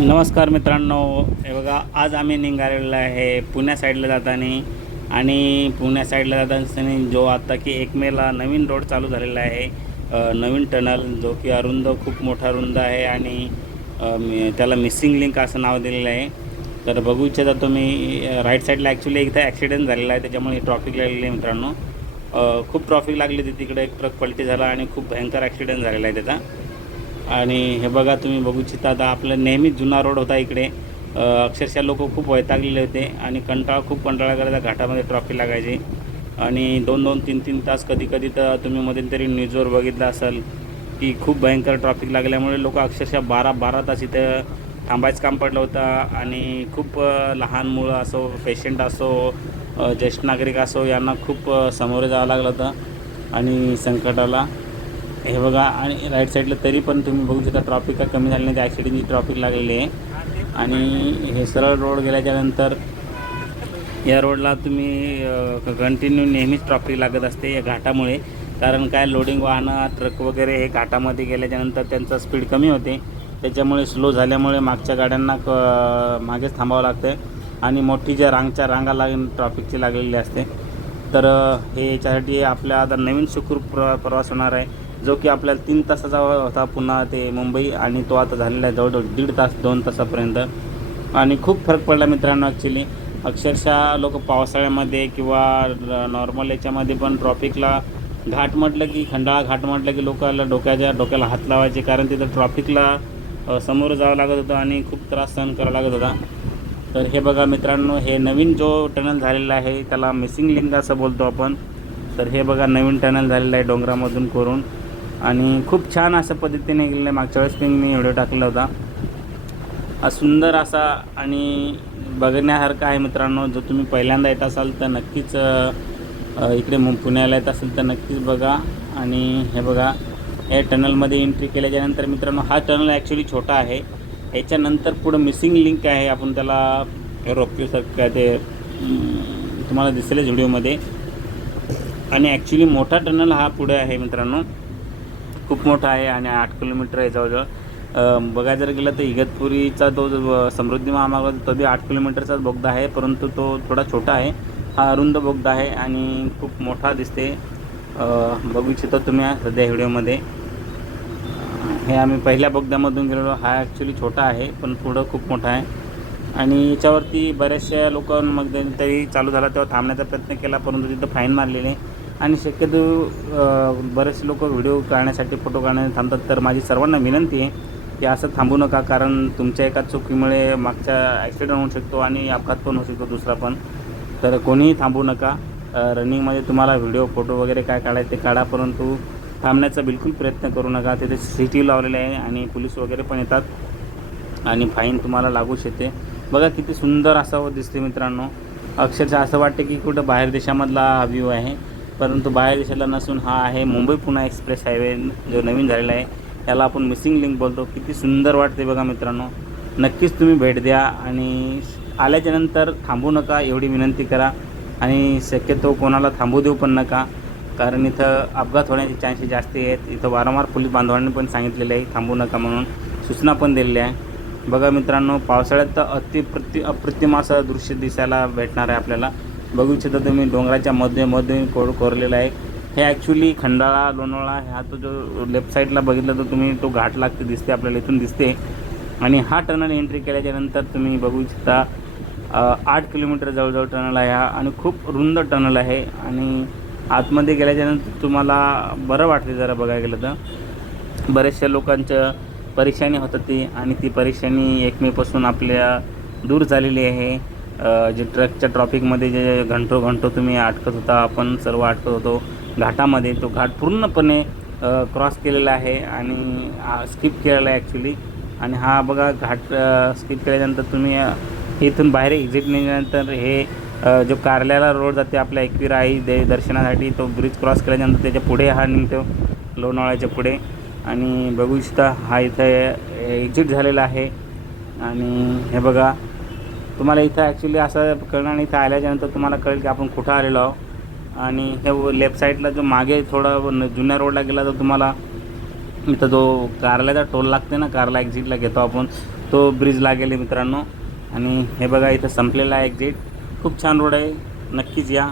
नमस्कार मित्रांनो, हे बघा आज आम्ही निघालेलो आहे पुण्या साईडला जाताना. आणि पुण्या साईडला जाताना जो आता की 1 मेला नवीन रोड चालू झालेला आहे, नवीन टनल जो की खूप मोठा रुंद आहे आणि त्याला मिसिंग लिंक असं नाव दिलेलं आहे. तर बघू इच्छिता तुम्ही राईट साईडला ॲक्च्युली इथं ॲक्सिडेंट झालेला आहे, त्याच्यामुळे ट्रॉफिक लागलेली आहे मित्रांनो. खूप ट्रॉफिक लागली होती तिकडे, एक ट्रक पलटी झाला आणि खूप भयंकर ॲक्सिडेंट झालेला आहे त्याचा. आणि हे बघा तुम्ही बघू इच्छिता आता आपलं नेहमीच जुना रोड होता इकडे. अक्षरशः लोक खूप वैतागलेले होते आणि खूप कंटाळा करायचा, घाटामध्ये ट्रॉफिक लागायची आणि 2-2, 3-3 तास कधी तर तुम्ही मध्यंतरी न्यूजवर बघितलं असेल की खूप भयंकर ट्रॉफिक लागल्यामुळे लोक अक्षरशः 12-12 तास इथं थांबायचं काम पडलं होतं. आणि खूप लहान मुलं असो, पेशंट असो, ज्येष्ठ नागरिक असो, यांना खूप सामोरे जावं लागलं होतं आणि संकटाला. हे बघा आणि राईट साईडला तरी पण तुम्ही बघू शकता ट्रॉफिक का कमी झाली नाही, त्या ॲक्सिडेंटची ट्रॉफिक लागलेली आहे. आणि हे सरळ रोड गेल्याच्यानंतर या रोडला तुम्ही कंटिन्यू नेहमीच ट्रॉफिक लागत असते या घाटामुळे. कारण काय, लोडिंग वाहनं, ट्रक वगैरे हे घाटामध्ये गेल्याच्यानंतर त्यांचा स्पीड कमी होते, त्याच्यामुळे स्लो झाल्यामुळे मागच्या गाड्यांना मागेच थांबावं लागतं आणि मोठी ज्या रांगा ट्रॉफिकची लागलेली असते. तर हे याच्यासाठी आपल्या आता नवीन सुखरूप प्रवास होणार आहे, जो की आपल्याला 3 तासाचा होता पुन्हा ते मुंबई, आणि तो आता झालेला आहे जवळजवळ 1.5 तास 2 तासापर्यंत. आणि खूप फरक पडला मित्रांनो. ॲक्च्युली अक्षरशः लोक पावसाळ्यामध्ये किंवा नॉर्मल याच्यामध्ये पण ट्रॉफिकला घाट म्हटलं की, खंडाळा घाट म्हटलं की लोकांना डोक्याला हात लावायचे, कारण तिथं ट्रॉफिकला समोर जावं लागत होतं आणि खूप त्रास सहन करावा लागत होता. तर हे बघा मित्रांनो, हे नवीन जो टनल झालेला आहे त्याला मिसिंग लिंक असं बोलतो आपण. तर हे बघा नवीन टनल झालेलं आहे डोंगरामधून करून, आणि खूप छान अशा पद्धतीने गेलेलं आहे. मागच्या वेळेस मी व्हिडिओ टाकला होता. हा सुंदर असा आणि बघण्यासारखा आहे मित्रांनो. जो तुम्ही पहिल्यांदा येत असाल तर नक्कीच इकडे पुण्याला येत असेल तर नक्कीच बघा. आणि हे बघा, या टनलमध्ये एंट्री केल्याच्यानंतर मित्रांनो, हा टनल ॲक्च्युली छोटा आहे. याच्यानंतर पुढं मिसिंग लिंक आहे, आपण त्याला रोपवेसारखं काय ते तुम्हाला दिसेलच व्हिडिओमध्ये. आणि ॲक्च्युली मोठा टनल हा पुढे आहे मित्रांनो, खूप मोठा आहे आणि 8 किलोमीटर आहे जवळजवळ. बघायला जर गेलं तर इगतपुरीचा तो समृद्धी महामार्ग तो बी 8 किलोमीटरचाच बोगदा आहे, परंतु तो थोडा छोटा आहे. हा अरुंद बोगदा आहे आणि खूप मोठा दिसते. बघू इच्छितो तुम्ही सध्या व्हिडिओमध्ये. हे आम्ही पहिल्या बोगद्यामधून गेलेलो. हा ॲक्च्युली छोटा आहे पण पुढं खूप मोठा आहे. आणि याच्यावरती बऱ्याचशा लोकांमध्ये तरी चालू झाला तेव्हा थांबण्याचा प्रयत्न केला, परंतु तिथं फाईन मारलेले. आणि शक्यतो बरेचसे लोक व्हिडिओ काढण्यासाठी, फोटो काढण्यासाठी थांबतात. तर माझी सर्वांना विनंती आहे की असं थांबू नका, कारण तुमच्या एका चुकीमुळे मागच्या ॲक्सिडेंट होऊ शकतो आणि अपघात पण होऊ शकतो दुसरा पण. तर कोणीही थांबू नका. रनिंगमध्ये तुम्हाला व्हिडिओ, फोटो वगैरे काय काढायचे ते काढा, परंतु थांबण्याचा बिलकुल प्रयत्न करू नका. तिथे CCTV लावलेले आहे आणि पोलीस वगैरे पण येतात आणि फाईन तुम्हाला लागू शकते. बघा किती सुंदर असावं दिसते मित्रांनो. अक्षरशः असं वाटतं की कुठं बाहेर देशामधला हा व्ह्यू आहे, परंतु बाहेर देशाला नसून हा आहे मुंबई पुणे एक्सप्रेस हायवे जो नवीन झालेला आहे, त्याला आपण मिसिंग लिंक बोलतो. किती सुंदर वाटते बघा मित्रांनो. नक्कीच तुम्ही भेट द्या आणि आल्याच्यानंतर थांबू नका एवढी विनंती करा. आणि शक्यतो कोणाला थांबू देऊ पण नका, कारण इथं अपघात होण्याचे चान्सेस जास्त आहेत. इथं वारंवार पोलीस बांधवांनी पण सांगितलेलं आहे थांबू नका म्हणून, सूचना पण दिलेल्या आहे. बघा मित्रांनो, पावसाळ्यात तर अप्रतिम असं दृश्य दिसायला भेटणार आहे आपल्याला. बघू इच्छिता तुम्ही, डोंगराच्या मध्ये कोरलेला आहे. हे ॲक्च्युली खंडाळा लोणावळा हा तो जो लेफ्ट साईडला बघितलं तर तुम्ही तो घाट लागते दिसते आपल्याला, इथून दिसते. आणि हा टनल एंट्री केल्याच्यानंतर तुम्ही बघू इच्छिता 8 किलोमीटर जवळजवळ टनल आहे हा, आणि खूप रुंद टनल आहे. आणि आतमध्ये गेल्याच्यानंतर तुम्हाला बरं वाटते जरा बघायला गेलं तर. बऱ्याचशा लोकांच्या परीक्षानी होतात ती, आणि ती परीक्षानी 1 मेपासून आपल्या दूर झालेली आहे. जे ट्रकच्या ट्रॉफिकमध्ये जे घंटो तुम्ही अटकत होता, आपण सर्व अटकत होतो घाटामध्ये, तो घाट पूर्णपणे क्रॉस केलेला आहे आणि स्किप केलेला आहे ॲक्च्युली. आणि हा बघा घाट स्किप केल्यानंतर तुम्ही इथून बाहेर एक्झिट निघाल्यानंतर हे जो कारल्याला रोड जाते आपल्या एकविरा आई दर्शनासाठी, तो ब्रिज क्रॉस केल्यानंतर त्याच्या पुढे हा निघतो लोणावळ्याच्या पुढे. आणि बघू इच्छिता हा इथं एक्झिट झालेला आहे. आणि हे बघा, तुम्हाला इथं ॲक्च्युली असं कळणार नाही, इथं आल्याच्यानंतर तुम्हाला कळेल की आपण कुठं आलेलो आहोत. आणि हे लेफ्ट साईडला जो मागे थोडा जुन्या रोडला गेला तर तुम्हाला इथं जो कारल्याचा टोल लागते ना, कारला एक्झिटला घेतो आपण, तो ब्रिज लागेल आहे मित्रांनो. आणि हे बघा इथं संपलेला आहे एक्झिट. खूप छान रोड आहे, नक्कीच या.